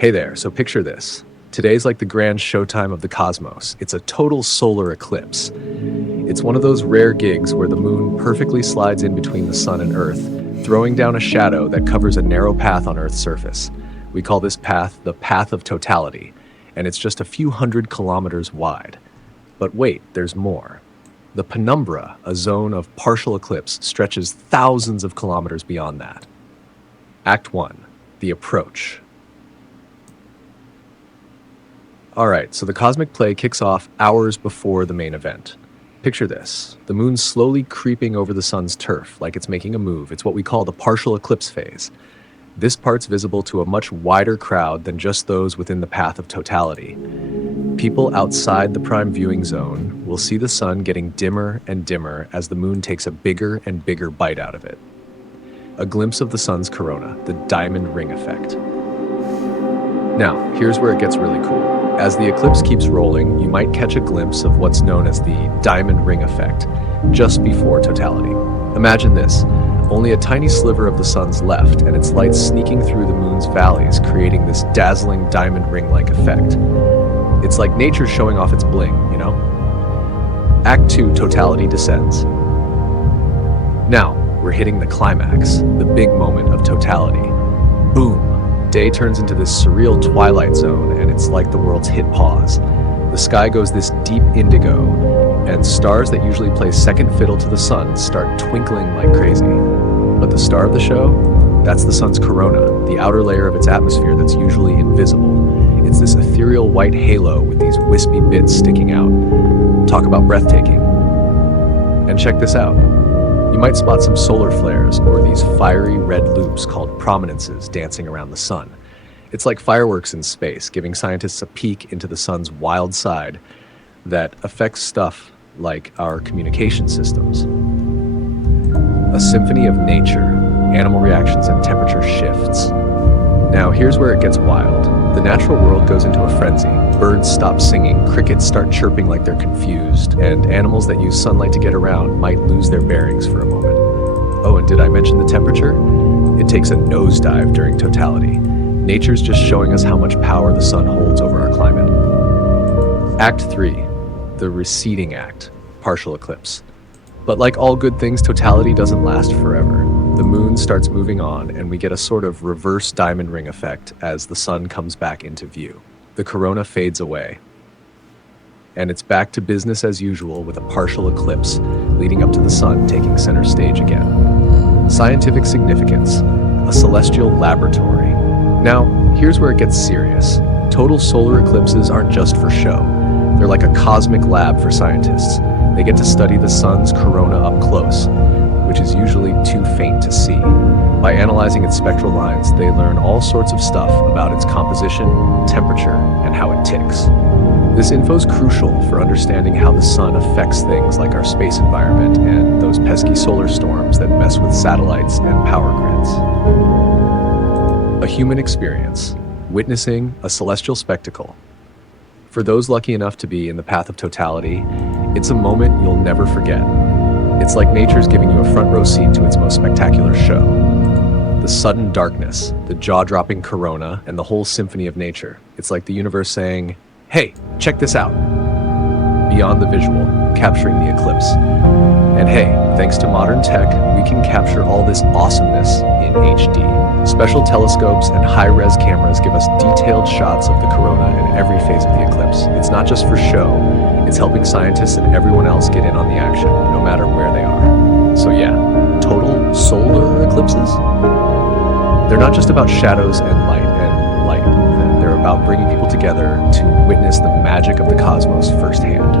Hey there, so picture this. Today's like the grand showtime of the cosmos. It's a total solar eclipse. It's one of those rare gigs where the moon perfectly slides in between the sun and Earth, throwing down a shadow that covers a narrow path on Earth's surface. We call this path the path of totality, and it's just a few hundred kilometers wide. But wait, there's more. The penumbra, a zone of partial eclipse, stretches thousands of kilometers beyond that. Act 1. The approach. Alright, so the cosmic play kicks off hours before the main event. Picture this. The moon's slowly creeping over the sun's turf, like it's making a move. It's what we call the partial eclipse phase. This part's visible to a much wider crowd than just those within the path of totality. People outside the prime viewing zone will see the sun getting dimmer and dimmer as the moon takes a bigger and bigger bite out of it. A glimpse of the sun's corona, the diamond ring effect. Now, here's where it gets really cool. As the eclipse keeps rolling, you might catch a glimpse of what's known as the diamond ring effect, just before totality. Imagine this. Only a tiny sliver of the sun's left, and its light sneaking through the moon's valleys, creating this dazzling diamond ring-like effect. It's like nature showing off its bling, you know? Act 2, totality descends. Now, we're hitting the climax, the big moment of totality. Boom! Day turns into this surreal twilight zone, and it's like the world's hit pause. The sky goes this deep indigo, and stars that usually play second fiddle to the sun start twinkling like crazy. But the star of the show? That's the sun's corona, the outer layer of its atmosphere that's usually invisible. It's this ethereal white halo with these wispy bits sticking out. Talk about breathtaking. And check this out. You might spot some solar flares or these fiery red loops called prominences dancing around the sun. It's like fireworks in space, giving scientists a peek into the sun's wild side that affects stuff like our communication systems. A symphony of nature, animal reactions and temperature shifts. Now here's where it gets wild. The natural world goes into a frenzy. Birds stop singing, crickets start chirping like they're confused, and animals that use sunlight to get around might lose their bearings for a moment. Oh, and did I mention the temperature? It takes a nosedive during totality. Nature's just showing us how much power the sun holds over our climate. Act 3, the receding act, partial eclipse. But like all good things, totality doesn't last forever. The moon starts moving on, and we get a sort of reverse diamond ring effect as the sun comes back into view. The corona fades away, and it's back to business as usual with a partial eclipse leading up to the sun taking center stage again. Scientific significance, a celestial laboratory. Now, here's where it gets serious. Total solar eclipses aren't just for show. They're like a cosmic lab for scientists. They get to study the sun's corona up close, which is usually too faint to see. By analyzing its spectral lines, they learn all sorts of stuff about its composition, temperature, and how it ticks. This info is crucial for understanding how the sun affects things like our space environment and those pesky solar storms that mess with satellites and power grids. A human experience, witnessing a celestial spectacle. For those lucky enough to be in the path of totality, it's a moment you'll never forget. It's like nature's giving you a front row seat to its most spectacular show. The sudden darkness, the jaw-dropping corona, and the whole symphony of nature. It's like the universe saying, hey, check this out. Beyond the visual, capturing the eclipse. And hey, thanks to modern tech, we can capture all this awesomeness in HD. Special telescopes and high-res cameras give us detailed shots of the corona in every phase of the eclipse. It's not just for show, it's helping scientists and everyone else get in on the action, no matter where they are. So yeah, total solar eclipses? They're not just about shadows and light. They're about bringing people together to witness the magic of the cosmos firsthand.